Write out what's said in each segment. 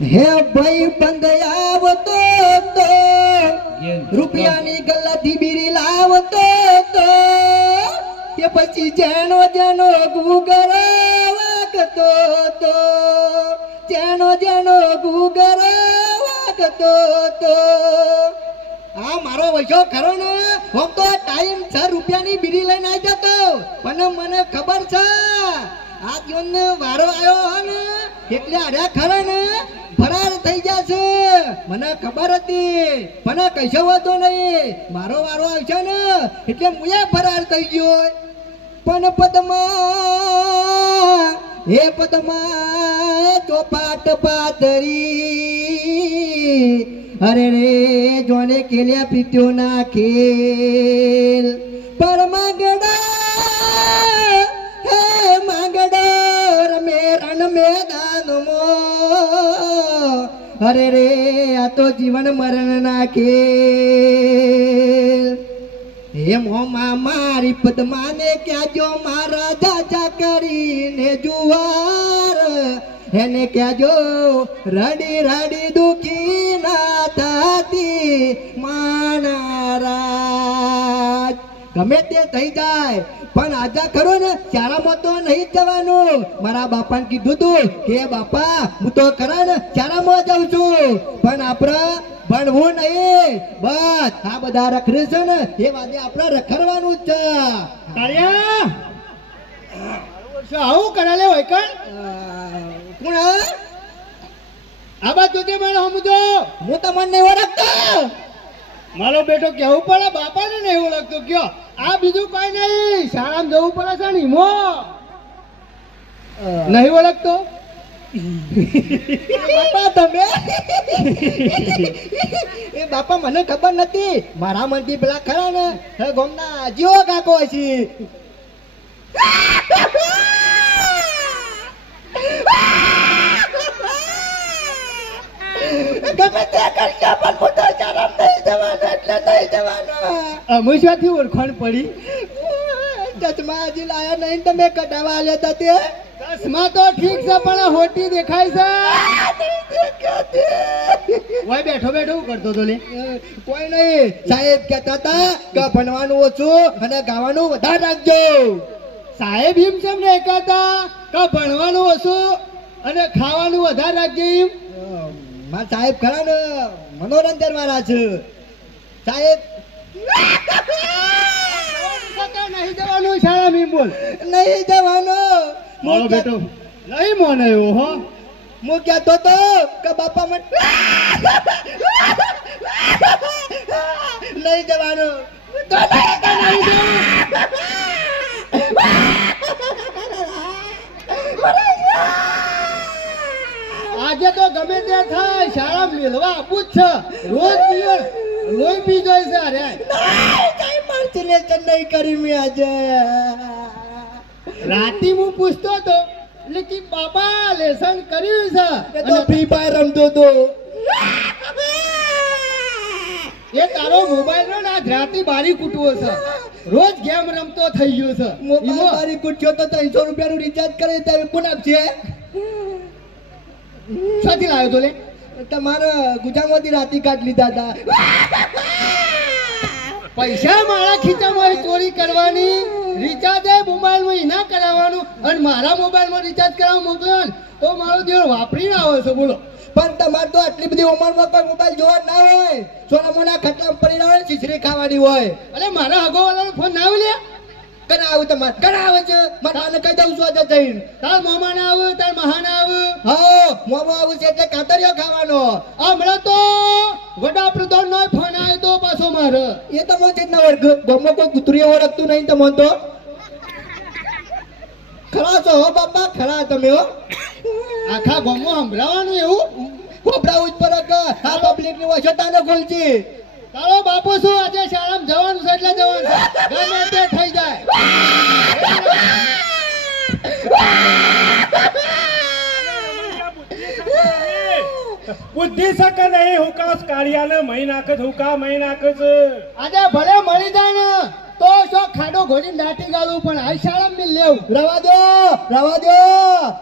હે ભાઈ બંધ આવતો તો રૂપિયાની ગલ્લાથી બીરી લાવતો તો કે પછી જેનો જેનો ગુગર વાગતો તો જેનો જેનો ગુગર વાગતો તો. આ મારો વૈશો ખરો ને? હું તો ટાઈમ છ રૂપિયાની બીડી લઈને આવી જતો. પણ મને ખબર છે આ જીવનનો વારો આવ્યો ને એટલે અરે ખરા ને ફરાર થઈ જશે મને ખબર હતી, પણ કશો વાંધો નહીં. મારો વારો આવશે ને, એટલે હું ફરાર થઈ ગયો પણ પદમા, હે પદમા ચોપાટ પાતરી અરે રે, જોને કેલ્યા પીટ્યો ના અરે રે, આ તો જીવન મરણ ના ખેલ હે મોમાં મારી પદ્માને કહેજો, મારા જાજા કરીને જુવાર. એને કહેજો, રડી રડી દુખી ના થતી. માનારાજ ગમે તે થઈ જાય. પણ આજા ખરો ને ચારામાં તો નહીં જવાનું. મારા બાપાને કીધું તું કે બાપા હું તો ખરા ને ચારામાં જાઉં છું. પણ આપણે ભણવું નહીં. બસ આ બધા રખડે છે ને એ વાદે આપણે રખડવાનું જ છે. કાળિયા! શું આવું કરાલે હોય કણ કોણ આ? આ બાદ જોજે સમજો હું તમને ઓળખતો. મારો બેટો કેવું પડે? બાપાને નહીં ઓળખતો. કયો? આ બીજું કઈ નહીં. શાળામાં જવું પડે છે ને ઈમો. નહીં ઓળખતો? બાપા તમે? એ બાપા મને ખબર નથી. મારા મનથી પેલા ખરા ને. ગોમના જીવો કાકો છે ગમે તે કરતા પણ તો શરમ નહીં જવાનો એટલે નહીં જવાનો અમે શાથી ઓળખાણ પડી. ચશ્મા હજી લાયા નહીં તમે કઢાવા લેતા તે. ચશ્મા તો ઠીક છે પણ હોટી દેખાય છે. ઓય બેઠો બેઠો કરતો તો લે. કોઈ નહીં. સાહેબ કહેતા હતા કે ભણવાનું ઓછું અને ગાવાનું વધારે રાખજો. સાહેબ એમ છે ને કહેતા કે ભણવાનું ઓછું અને ખાવાનું વધારે રાખજે એમ મારા સાહેબ ખરા ને? મનોરંજન વાળા છે. સાહેબ. નહીં જવાનું. શાળા એમ બોલ નહીં જવાનો મારો બેટો. નહીં મોને એવો હો? હું કહેતો તો કે બાપા મને નહીં જવાનું. તો નહીં જવાનું. તો તે થાય શાળા મેળવા આપવું જ છે. રોજ પિયર લોહી પી જાય છે અરે. નહીં કરી મેં આજે. રાતી હું પૂછતો હતો એટલે કે બાબા લેસન કર્યું છે. તો અને ફ્રી ફાયર રમતો તો એ તારો મોબાઈલ નો ના રાતે બારી કૂટવો છે. રોજ ગેમ રમતો થઈ ગયો છે. મોબાઈલ બારી કૂટ્યો તો ત્રણસો રૂપિયાનું રિચાર્જ કરે ત્યારે કોણ આપશે શાથી લાવ્યો તો લે. તમારા ગુજામાંથી રાતી કાઢ લીધા હતા પૈસા મારા ખીચામાં ચોરી કરવાની રિચાર્જ એ મોબાઈલમાં એના કરાવવાનું અને મારા મોબાઈલમાં રિચાર્જ કરાવવા મોકલ્યો ને તો મારો દેવ વાપરીને આવે છે બોલો. પણ તમારે તો આટલી બધી ઉંમરમાં કોઈ મોબાઈલ જોવા ના હોય. સોના મોના ખટલા પડી રહ્યા હોય ખીચડી ખાવાની હોય. અરે મારા હગોવાળાનો ફોન ના આવે લે કના તમાર કના છે. મારે આને કહી દઉં છું આજે જઈને. તાર મામા ના આવ તાર મહા ના આવ. હા મોમો આવું છે એટલે કાતરિયો ખાવાનો. હમણાં તો વડાપ્રધાન નો ફોન આવ્યો તો પાછો મારે. એ તો મને જ ના વર્ગ ગમો કોઈ કુતરીઓ ઓળખતું નહીં તમને તો ખરા છો હો બાપા? ખરા તમે હો. આખા ગમો સંભળાવાનું એવું? કોપરાવું ઉપર આ પબ્લિકની વચ્ચે તાને ખોલજી તારો બાપુ શું આજે શાળામાં જવાનું છે એટલે જવાનું છે? ગમે તે થઈ જાય. બુદ્ધિ સક નહીં હુકાસ કાળિયાને મહી નાખે હુકા મહી નાખે આજે ભલે મળી જાય ને. તો શું ખાડો ઘોડી દાટી ગાળું પણ આ શાળા મિલ લેવું. રવા દો રવા દો.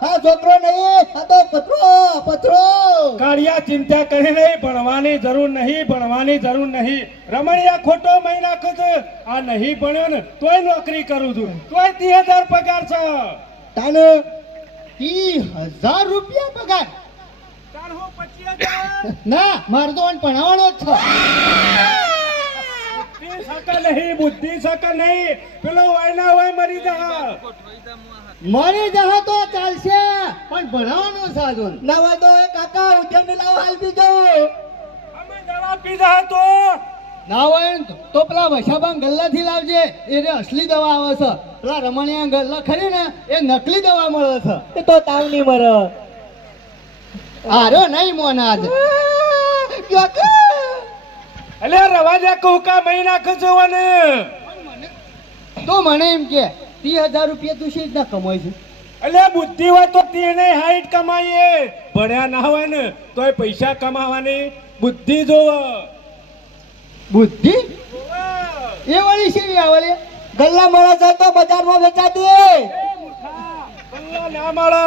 આ છોકરો નહીં આ તો પથરો પથરો. કાળિયા ચિંતા કરી નહીં ભણવાની જરૂર નહીં ભણવાની જરૂર નહીં. રમણીયા ખોટો મહી નાખો છે. આ નહીં ભણ્યો ને તોય નોકરી કરું છું. તોય ત્રીસ હજાર પગાર છે. તાને ત્રીસ હજાર રૂપિયા પગાર. ના મારે તો ભણાવવાનો જ છે. સકે નહીં બુદ્ધિ સકે નહીં પેલો વાયના હોય મરી જા મરી જશે તો ચાલશે પણ ભણાવવાનો છે ના હોય તો કાકા ઉદ્યમ લાવ હાલ બીજો અમે દવા પીધા તો ના હોય તો પેલા વશાબાન ગલ્લાથી લાવજે એને અસલી દવા આવે છે પેલા રમણીયા ગલ્લા ખરી ને એ નકલી દવા મળે છે એ તો તાવ નહીં મરે આરો નહીં મોના આજ એટલે રવા દે કહું કા મહી નાખ અને. તો મને એમ કે ત્રી હજાર રૂપિયા તું શી રીતના કમાય છે. એટલે બુદ્ધિ હોય તો તેને હાઈટ કમાઈએ. ભણ્યા ના હોય ને તોય પૈસા કમાવાની બુદ્ધિ જોવે. બુદ્ધિ? એ વળી શેવી આવે ગલ્લા મળે તો બજારમાં વેચાતી ગલ્લા ના મળે.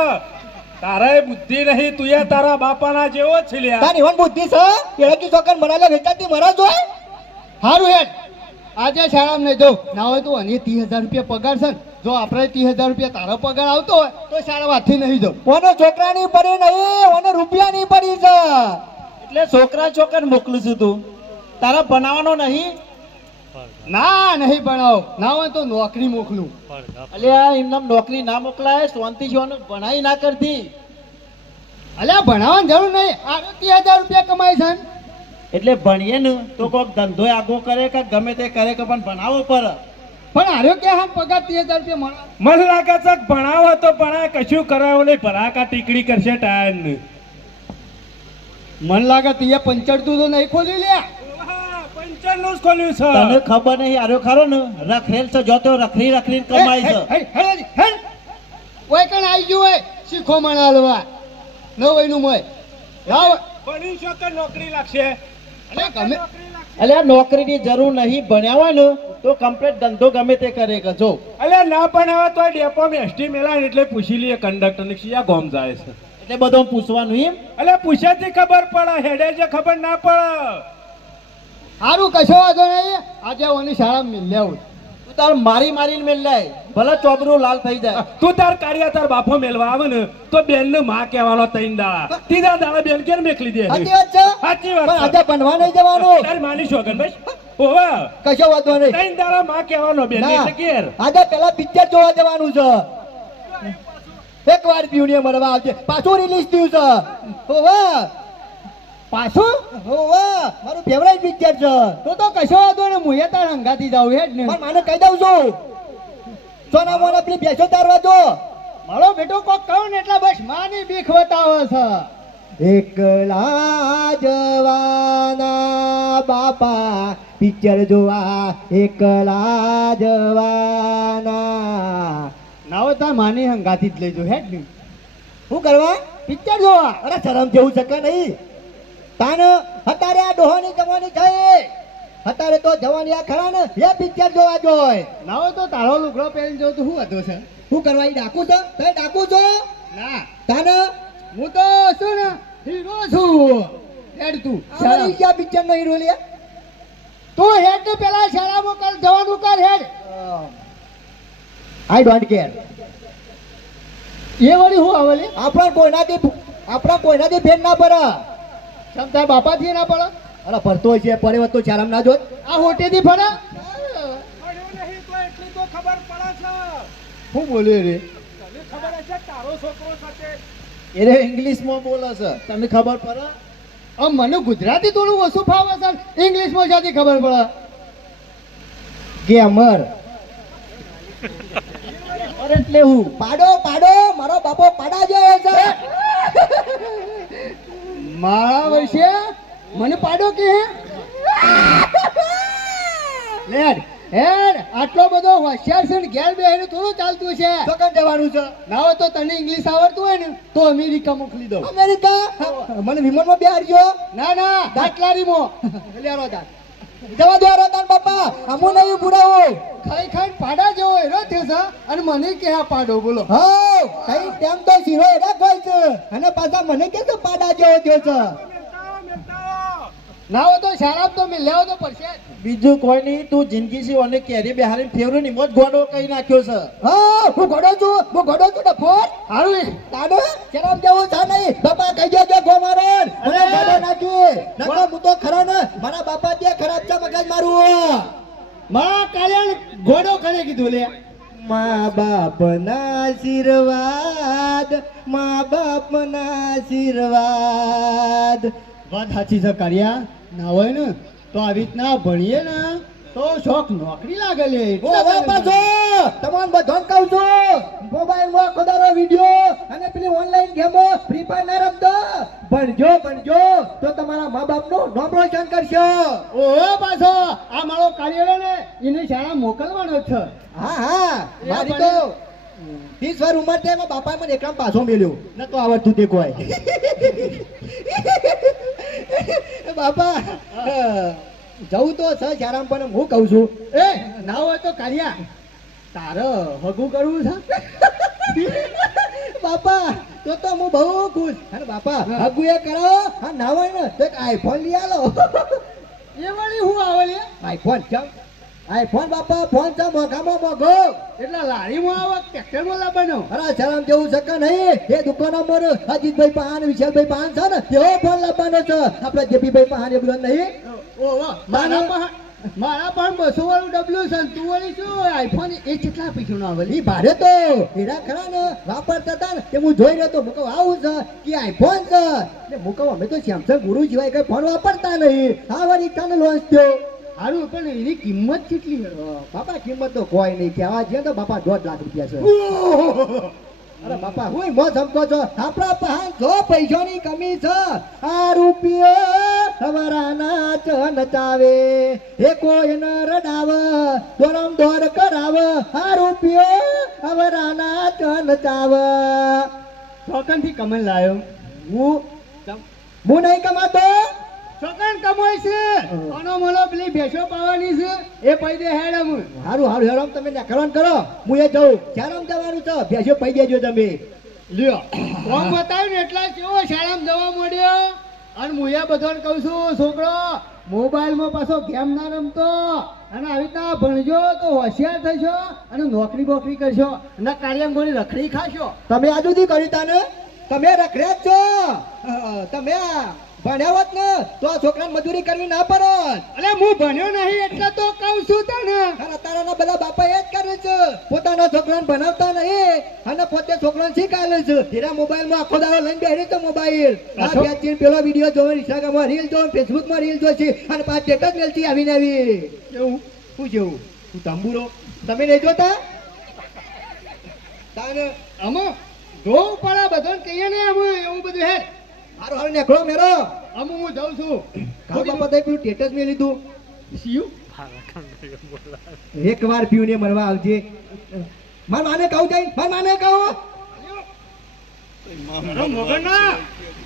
તારે બુદ્ધિ નહીં તું એ તારા બાપાના જેવો છે લ્યા. તારી હોન બુદ્ધિ છે? પેલા કી છોકર મરાલે વેચાતી મરા જો સારું હેડ. આજે શાળામાં નહીં જો ના હોય તો અને ત્રીસ હજાર રૂપિયા પગાર છે જો આપણે ત્રીસ હજાર રૂપિયા તારો પગાર આવતો હોય તો શાળા વાતથી નહીં જો ઓને છોકરા ની પડી નહીં ઓને રૂપિયા ની પડી છે. એટલે છોકરા છોકર મોકલું છું તું. તારા બનાવવાનો નહીં ના નહીં ભણાવો. ના હોય તો નોકરી મોકલું. અલ્યા એમને નોકરી ના મોકલાય શાંતિ જોવાનું ભણાઈ ના કરતી. અલ્યા ભણાવવાની જરૂર નહીં. આ ત્રીસ હજાર રૂપિયા કમાય છે એટલે ભણીએ ને તો કોઈક ધંધો આગો કરે કે ગમે તે કરે કે પણ ભણાવો પર. પણ આર્યો કે હા પગાર ત્રીસ હજાર રૂપિયા મળે. મને લાગે છે ભણાવો તો ભણાય કશું કરાવો નહીં ભરાકા ટીકડી કરશે ટાયર મન લાગે તીએ પંચર તું તો નહીં ખોલી લે નું જ ખોલ્યું તને છે ખબર નહીં આર્યો ખરો ને રખરેલ છે જો તો રખરી રખરી કમાય છે. ઓય કણ આવી ગયું હોય શીખો મને હલવા. ન હોયનું મોય. લાવ. ભણી છો કે નોકરી લાગશે. અલ્યા નોકરીની જરૂર નહીં ભણ્યા હોય ને તો કમ્પ્લીટ ધંધો ગમે તે કરે કે જો. અલ્યા ના ભણાવે તો ડેપો માં એસટી મેલા એટલે પૂછી લઈએ કંડક્ટર ને શિયા ગોમ જાય છે. એટલે બધો પૂછવાનું એમ? અલ્યા પૂછ્યાથી ખબર પડે હેડે છે ખબર ના પડે. સારું કશો વાંધો નહીં. આજે ઓની શાળા મિલ્યા હોય તું તાર મારી મારીને મેલ ભલે ચોબરું લાલ થઈ જાય. તું તાર કાર્ય તાર બાપો મેલવા આવે ને તો બેન ને માં કહેવાનો તૈન દાડા તીધા દાડા બેન કેમ મેકલી દે? સાચી વાત છે. સાચી પણ આજે બનવા નહીં જવાનું. તારી માની શોગન ભાઈ. ઓવા કશો વાંધો નહીં. તૈન દાડા માં કહેવાનો બેન એટલે ઘેર. આજે પેલા પિક્ચર જોવા જવાનું છે. એક વાર પ્યુનિયમ મળવા આવજે. પાછું રિલીઝ થયું છે. હોવા. પાછું? હોવા મારું ફેવરેટ પિક્ચર છે. તો તો કશો વાંધો ને હું તાર હંગાથી જાઉં હેડ ને. પણ માને કહી દઉં છું. સોના મોના પેલી બેસો તારવા જો. મારો બેટો કોક કહું ને એટલે બસ માની બીક બતાવે છે. એકલા જવાના બાપા પિક્ચર જોવા એકલા જવાના. ના હોય માની હંગાથી જ લેજો હેડ ને. શું કરવા? પિક્ચર જોવા. અરે શરમ જેવું છે કે નહીં? તાન અત્યારે આ ડોહાની જવાની થઈ અત્યારે તો જવાની આ ખરા ને એ પિક્ચર જોવા જોય. ના હોય તો તારો લુગડો પહેરી જો તો શું વાંધો છે? શું કરવા એ ડાકુ છો? તઈ ડાકુ છો? ના. તાન હું તો શું ને હીરો છું. હેડ તું સારી ક્યાં પિક્ચર નો હીરો લે? તું હેડ ને પેલા શાળામાં કર જવાનું કર હેડ. I don't care. એ વળી હું આવે આપણા કોઈનાથી આપણા કોઈનાથી ફેર ના પડે. સમ તાર બાપાથી ના પડે અરે ફરતો છે પડે તો ચારામ ના જોત. આ ફરે? તો એટલી તો ખબર પડે છે. હું બોલે રે? ખબર છે તારો છોકરો સાથે? એને ઇંગ્લિશમાં બોલે છે. તમને ખબર પડે? આમ મને ગુજરાતી થોડું ઓછું ફાવે છે. ઇંગ્લિશમાં જ્યાંથી ખબર પડે? ગેમર. અરે એટલે હું. પાડો પાડો. મારો બાપો પાડા જેવો છે મારા વર્ષે મને પાડો કે હે? લેડ હેડ આટલો બધો હોશિયાર છે ને ઘેર બેહીને થોડું ચાલતું છે. તો કઈ જવાનું છે? ના હોય તો તને ઇંગ્લિશ આવડતું હોય ને તો અમેરિકા મોકલી દઉં. અમેરિકા મને વિમાનમાં બેહારજો ના ના દાટલારીમાં લે આરો દાટ જવા દો રતન બાપા. અમુ નહીં પુરાવું ખાઈ ખાઈ પાડા જેવો એરો થયો છે અને મને કે આ પાડો બોલો. હા કઈ તેમ તો શીરો એરા કોઈ છે. અને પાછા મને કે તો પાડા જેવો થયો છે? ના હોય તો શાળા તો મેં લેવો તો પડશે બીજું કોઈ નહીં તું જિંદગી છે અને કેરી બેહારી ફેવરું ની મોજ ગોડો કઈ નાખ્યો છે. હા હું ઘોડો છું હું ઘોડો છું ને ફોન હારું. દાદો શરમ જેવું છે નહીં. બાપા કહી દેજો ગો મારો મને ઘોડો નાખી નકર હું તો ખરો ને મારા બાપા ત્યાં ખરાબ છે મગજ મારું. માં કાલ્યાણ ઘોડો કરે કીધું લે? મા બાપના આશીર્વાદ મા બાપના આશીર્વાદ. વાત સાચી છે કાર્યા. ના હોય ને તો આવી રીતના ભણીએ ને તો શોખ નોકરી લાગે લે. ઓ હવે પાછો! તમને બધાને કહું છું મોબાઈલમાં માં ખોદારો વિડિયો અને પેલી ઓનલાઈન ગેમો ફ્રી ફાયર ના રમતો. ભણજો ભણજો તો તમારા મા બાપનું નામ રોશન કરશો. ઓહો પાછો આ મારો કાર્ય ને એને શાળા મોકલવાનો છે. હા હા મારી તો ત્રીસ વાર ઉંમર છે એમાં બાપાએ મને એકરામ પાછો મેલ્યો. તો આવડતું તે કોઈ. બાપા અ, જવું તો છે શારામ પણ હું કહું છું એ ના હોય તો કાર્યા તારે હગું કરવું છે? બાપા તો તો હું બહુ ખુશ. અને બાપા હગું એ કરો હા ના હોય ને તો એક આઈફોન લઈ આલો. એ વળી હું આવે આઈફોન ચમ. આઈફોન બાપા ફોન છે મોઘામાં મોઘો એટલે લારીમાં આવે ટ્રેક્ટરમાં લાવવાનો. અરે શરમ જેવું શકે નહીં? એ દુકાનો પર અજીતભાઈ પાન વિશાલભાઈ પહાન છે ને તેવો ફોન લાવવાનો છે. આપણે જેપીભાઈ પાન એ બધું નહીં? ઓહો મારા પણ મારા પણ બસો વાળું ડબલું છે તું વળી શું? આઈફોન એ કેટલા પૈસાનો આવે ભારે તો. એના ખરા ને વાપરતા હતા ને તે હું જોઈ રહ્યો તો હું આવું છે કે આઈફોન છે. ને હું અમે તો સેમસંગ ગુરુ સિવાય કઈ ફોન વાપરતા નહીં. આ વાર લોન્ચ થયો. હારું પણ એની કિંમત કેટલી છે? બાપા કિંમત તો કોઈ નહીં. કહેવા જઈએ તો બાપા દોઢ લાખ રૂપિયા છે. અરે બાપા હું મોજ સમકો છો? આપણા પાસે જો પૈસાની કમી છે આ રૂપિયો હવારાના ચ નચાવે એ કોઈ ન રડાવ દોરમ દોર કરાવ. આ રૂપિયો હવારાના ચ નચાવ ચોકનથી કમેન્ટ લાયો. હું હું નહીં કમાતો? ચોકન કમાય છે. આનો મોલો પેલી ભેસો પાવાની છે. એ પૈ દે હેડ અમ હારું હારું હેરામ તમે નખરાન કરો. હું એ જઉં. ચારમ જવાનું છે? ભેંસો પૈ દેજો તમે. લ્યો. ફોર્મ બતાવ્યું ને એટલા કેવો શાળામાં જવા મળ્યો અને હું એ બધાને કહું છું છોકરો મોબાઈલમાં પાછો ગેમ ના રમતો. અને આવી રીતના ભણજો તો હોશિયાર થશો અને નોકરી બોકરી કરશો. અને કાર્યમ ગોળી રખડી ખાશો. તમે આજ સુધી કર્યું તાને? તમે રખડ્યા જ છો. તમે આ ભણ્યા હોત ને તો આ છોકરાને મજૂરી કરવી ના પડત. અરે હું ભણ્યો નહીં એટલે તો કહું છું તને અત્યારના બધા બાપા એ જ કરે છે. પોતાના છોકરાને ભણાવતા નહીં અને પોતે છોકરાને શીખાવે છે. તેરા મોબાઈલમાં આખો દાડો લઈને બેઠી છે મોબાઈલ. આ પાછો? પેલો વીડિયો જોવે ઇન્સ્ટાગ્રામમાં રીલ જોવે ફેસબુકમાં રીલ જોશે અને પાછ જ મેલતી આવીને આવી. એવું? શું જેવું તું તંબુરો. તમે નહીં જોતા? તારે આમાં જોવું પડે બધા કહીએ ને એવું બધું હે? હારું હારું નીકળો મેરો. અમુ હું જાઉં છું. કાલ બાપા તે પેલું ટેટસ મે લીધું. સીયુ એક વાર પીને મળવા આવજે. માર માને કહું જઈ. માર માને કહું.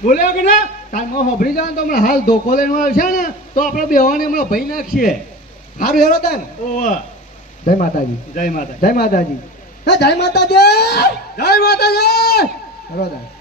બોલ્યો કે ના તારમાં હોભળી જવાનું તો હમણાં હાલ ધોકો લઈને આવશે ને તો આપણે બેવાને હમણાં ભઈ નાખીએ હારું હેરો તાન. ઓવા જય માતાજી. જય માતા જય માતાજી. જય માતાજી. જય માતાજી. હેરો તન.